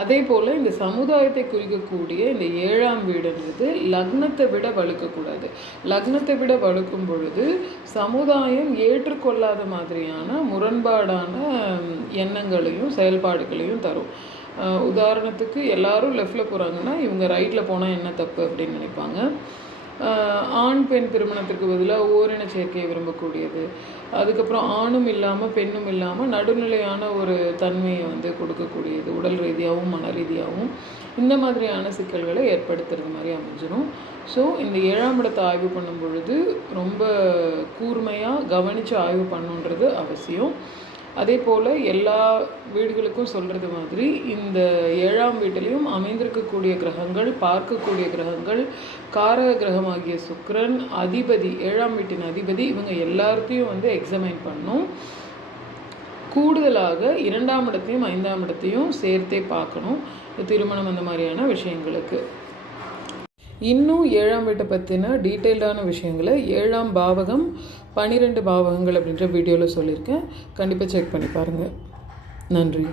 அதே போல் இந்த சமுதாயத்தை குறிக்கக்கூடிய இந்த ஏழாம் வீடுன்றது லக்னத்தை விட வலுக்கக்கூடாது. லக்னத்தை விட வலுக்கும் பொழுது சமுதாயம் ஏற்றுக்கொள்ளாத மாதிரியான முரண்பாடான எண்ணங்களையும் செயல்பாடுகளையும் தரும். உதாரணத்துக்கு எல்லாரும் லெஃப்டில் போகிறாங்கன்னா இவங்க ரைட்டில் போனால் என்ன தப்பு அப்படின்னு நினைப்பாங்க? ஆண் பெண் திருமணத்திற்கு பதிலாக ஓரின சேர்க்கையை விரும்பக்கூடியது. அதுக்கப்புறம் ஆணும் இல்லாமல் பெண்ணும் இல்லாமல் நடுநிலையான ஒரு தன்மையை வந்து கொடுக்கக்கூடியது. உடல் ரீதியாகவும் மன ரீதியாகவும் இந்த மாதிரியான சிக்கல்களை ஏற்படுத்துறது மாதிரி அமைஞ்சிடும் ஸோ இந்த ஏழாம் இடத்தை ஆய்வு பண்ணும் பொழுது ரொம்ப கூர்மையாக கவனித்து ஆய்வு பண்ணுன்றது அவசியம். அதே போல் எல்லா வீடுகளுக்கும் சொல்கிறது மாதிரி இந்த ஏழாம் வீட்டிலையும் அமைந்திருக்கக்கூடிய கிரகங்கள் பார்க்கக்கூடிய கிரகங்கள் காரக கிரகமாகிய சுக்ரன் அதிபதி ஏழாம் வீட்டின் அதிபதி இவங்க எல்லாத்தையும் வந்து எக்ஸமைன் பண்ணும். கூடுதலாக இரண்டாம் இடத்தையும் ஐந்தாம் இடத்தையும் சேர்த்தே பார்க்கணும். திருமணம் அந்த மாதிரியான விஷயங்களுக்கு. இன்னும் ஏழாம் வீட்டை பற்றின டீட்டெயில்டான விஷயங்களை ஏழாம் பாவகம் பன்னிரெண்டு பாவகங்கள் அப்படின்ற வீடியோவில் சொல்லியிருக்கேன். கண்டிப்பாக செக் பண்ணி பாருங்கள் நன்றி.